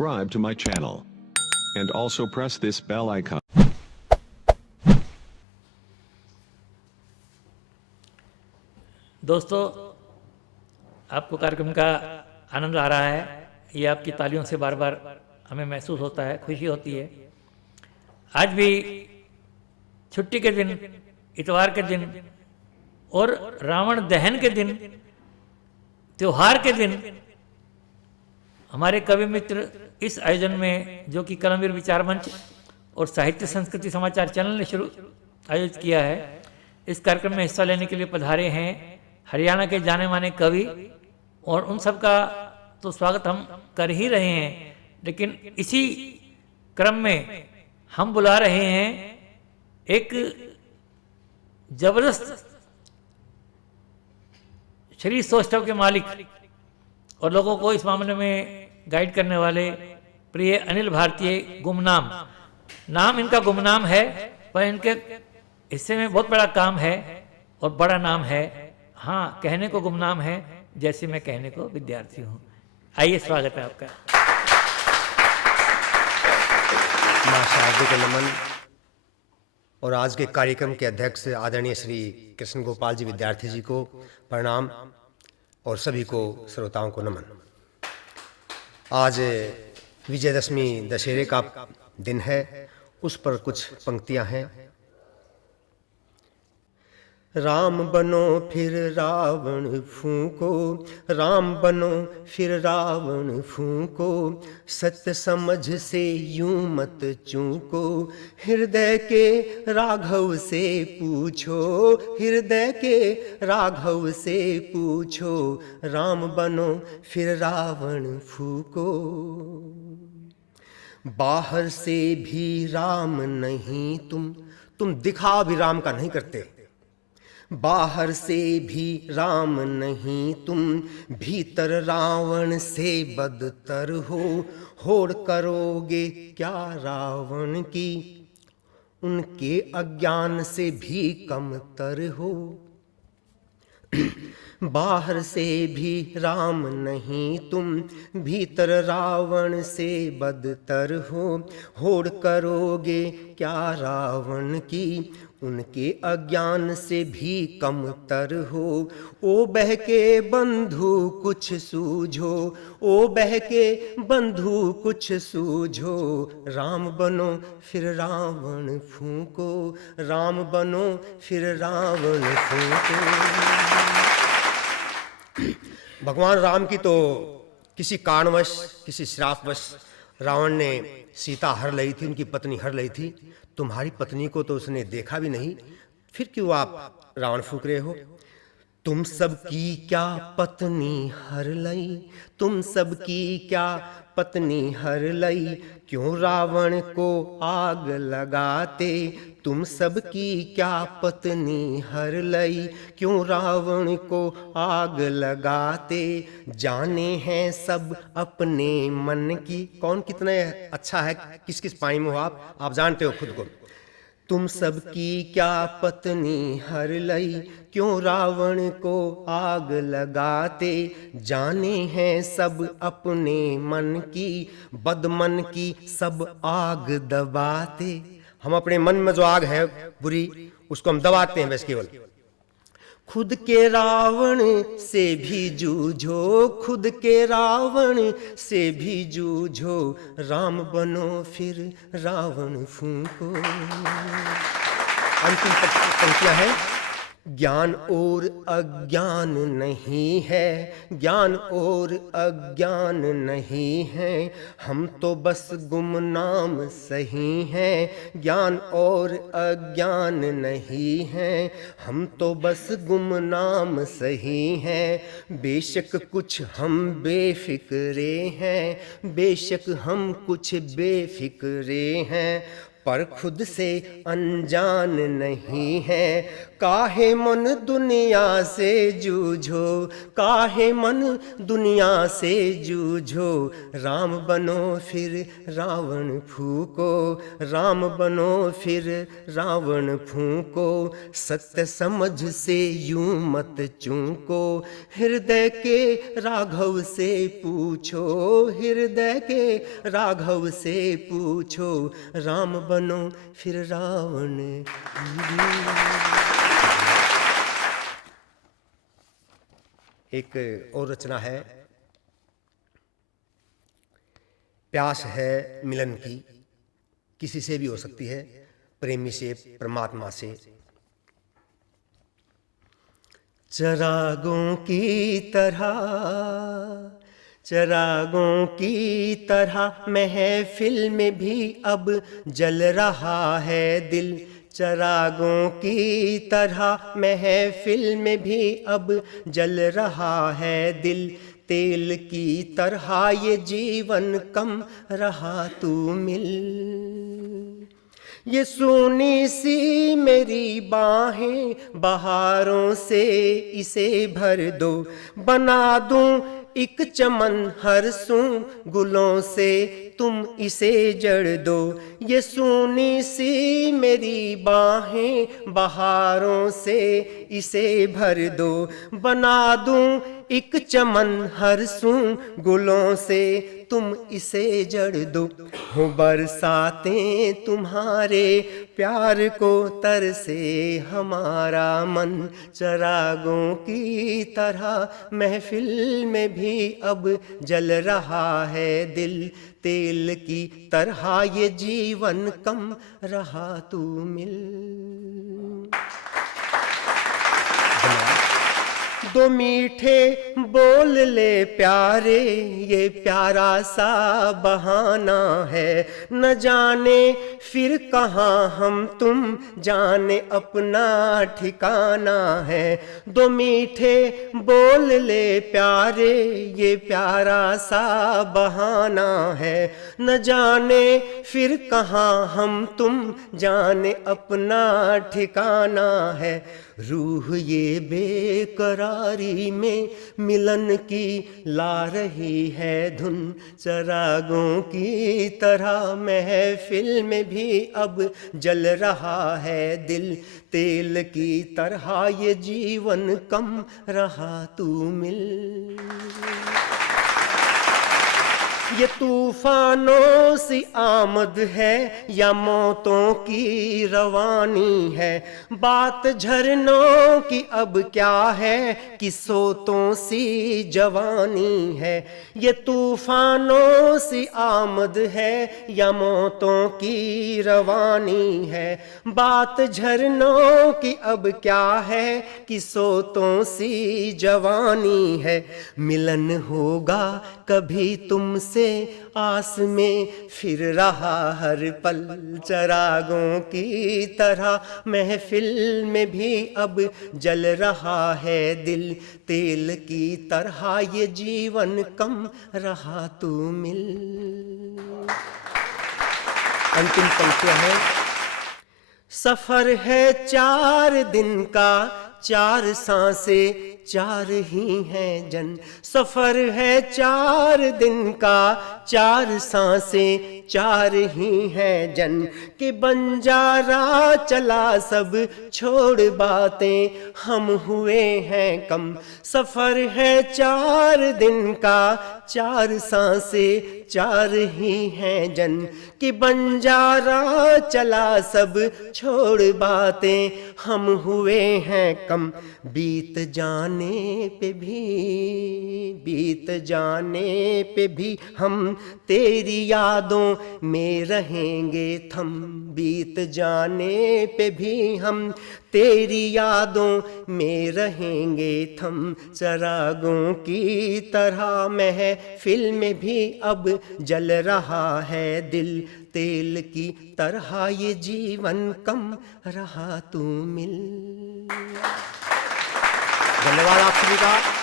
subscribe to my channel. And also press this bell icon. दोस्तों, आपको कार्यक्रम का आनंद आ रहा है। ये आपकी तालियों से बार बार हमें महसूस होता है, खुशी होती है। आज भी छुट्टी के दिन, इतवार के दिन और रावण दहन के दिन, त्योहार के दिन हमारे कवि मित्र इस आयोजन में, जो कि कलमवीर विचार मंच और साहित्य संस्कृति समाचार चैनल ने आयोजित किया है, इस कार्यक्रम में हिस्सा लेने के लिए पधारे हैं हरियाणा के जाने माने कवि। और उन सब का तो स्वागत हम कर ही रहे हैं, लेकिन इसी क्रम में हम बुला रहे हैं एक जबरदस्त शरीर सौष्ठव के मालिक और लोगों को इस मामले में गाइड करने वाले प्रिय अनिल भारतीय गुमनाम। नाम इनका गुमनाम है, पर इनके हिस्से में बहुत बड़ा काम है और बड़ा नाम है। हाँ, कहने को गुमनाम है, जैसे मैं कहने को विद्यार्थी हूँ। आइए, स्वागत है आपका। मां शारदे को नमन और आज के कार्यक्रम के अध्यक्ष आदरणीय श्री कृष्ण गोपाल जी विद्यार्थी जी को प्रणाम और सभी को श्रोताओं को नमन। आज विजयदशमी दशहरे का दिन है, उस पर कुछ पंक्तियां हैं। राम बनो फिर रावण फूंको, राम बनो फिर रावण फूंको, सत्य समझ से यूं मत चूको, हृदय के राघव से पूछो, हृदय के राघव से पूछो, राम बनो फिर रावण फूंको। बाहर से भी राम नहीं तुम दिखा भी राम का नहीं करते। बाहर से भी राम नहीं तुम, भीतर रावण से बदतर हो, होड़ करोगे क्या रावण की, उनके अज्ञान से भी कमतर हो। बाहर से भी राम नहीं तुम, भीतर रावण से बदतर हो, होड़ करोगे क्या रावण की, उनके अज्ञान से भी कमतर हो। ओ बहके बंधु कुछ सूझो, ओ बहके बंधु कुछ सूझो, राम बनो फिर रावण फूंको, राम बनो फिर रावण फूंको। भगवान राम की तो किसी कारणवश, किसी श्रापवश रावण ने सीता हर ली थी, उनकी पत्नी हर ली थी। तुम्हारी पत्नी को तो उसने देखा भी नहीं, फिर क्यों आप रावण फूंक रहे हो। तुम सबकी क्या पत्नी हर लई, तुम सबकी क्या पत्नी हर लई, क्यों रावण को आग लगाते, तुम सबकी क्या पत्नी हर लई, क्यों रावण को आग लगाते। जाने हैं सब अपने मन की, कौन कितने अच्छा है, किस किस पानी में हो आप जानते हो खुद को। तुम सबकी क्या पत्नी हर लई, क्यों रावण को आग लगाते। जाने हैं सब अपने मन की, बदमन की सब आग दबाते। हम अपने मन में जो आग है बुरी, उसको हम दबाते हैं बस केवल। खुद के रावण से भी जूझो, खुद के रावण से भी जूझो, राम बनो फिर रावण फूंको। अंतिम पंक्तियां हैं। ज्ञान और अज्ञान नहीं है, ज्ञान और अज्ञान नहीं है, हम तो बस गुमनाम सही हैं। ज्ञान और अज्ञान नहीं है, हम तो बस गुमनाम सही हैं। बेशक कुछ हम बेफिक्रे हैं, बेशक हम कुछ बेफिक्रे हैं, पर खुद से अनजान नहीं है। काहे मन दुनिया से जूझो, काहे मन दुनिया से जूझो। राम बनो फिर रावण फूको, राम बनो फिर रावण फूको। सत्य समझ से यूं मत चूको, हृदय के राघव से पूछो, हृदय के राघव से पूछो। राम बनो फिर रावण। एक और रचना है, प्यास है मिलन की, किसी से भी हो सकती है, प्रेमी से, परमात्मा से। चिरागों की तरह, चिरागों की तरह महफिल में भी अब जल रहा है दिल। चिरागों की तरह महफिल में भी अब जल रहा है दिल। तेल की तरह ये जीवन कम रहा तू मिल। ये सूनी सी मेरी बाहें बहारों से इसे भर दो। बना दूं एक चमन हर सूं गुलों से तुम इसे जड़ दो। ये सूनी सी मेरी बाहें बहारों से इसे भर दो। बना दूं एक चमन हर सूं गुलों से तुम इसे जड़ दो। हो बरसातें तुम्हारे प्यार को तरसे हमारा मन। चिरागों की तरह महफिल में भी अब जल रहा है दिल। तेल की तरह ये जीवन कम रहा तू मिल। दो मीठे बोल ले प्यारे, ये प्यारा सा बहाना है। न जाने फिर कहाँ हम तुम जाने अपना ठिकाना है। दो मीठे बोल ले प्यारे, ये प्यारा सा बहाना है। न जाने फिर कहाँ हम तुम जाने अपना ठिकाना है। रूह ये बेकरारी में मिलन की ला रही है धुन। चिरागों की तरह महफिल में भी अब जल रहा है दिल। तेल की तरह ये जीवन कम रहा तू मिल। ये तूफानों सी आमद है या मौतों की रवानी है। बात झरनों की अब क्या है कि सोतों सी जवानी है। ये तूफानों सी आमद है या मौतों की रवानी है। बात झरनों की अब क्या है कि सोतों सी जवानी है। मिलन होगा कभी तुमसे आस में फिर रहा हर पल। चिरागों की तरह महफिल में भी अब जल रहा है दिल। तेल की तरह ये जीवन कम रहा तू मिल। अंतिम पंक्तियां है। सफर है 4 दिन का, 4 सांसें 4 ही हैं जन। सफर है 4 दिन का, 4 सांसें 4 ही हैं जन। कि बंजारा चला सब छोड़ बातें हम हुए हैं कम। सफर है 4 दिन का, 4 सांसें 4 ही हैं जन। कि बंजारा चला सब छोड़ बातें हम हुए हैं कम। बीत जाने पे भी, बीत जाने पे भी हम तेरी यादों में रहेंगे थम। बीत जाने पे भी हम तेरी यादों में रहेंगे थम। चिरागों की तरह महफिल में भी अब जल रहा है दिल। तेल की तरह ये जीवन कम रहा तू मिल। धन्यवाद आप सभी का।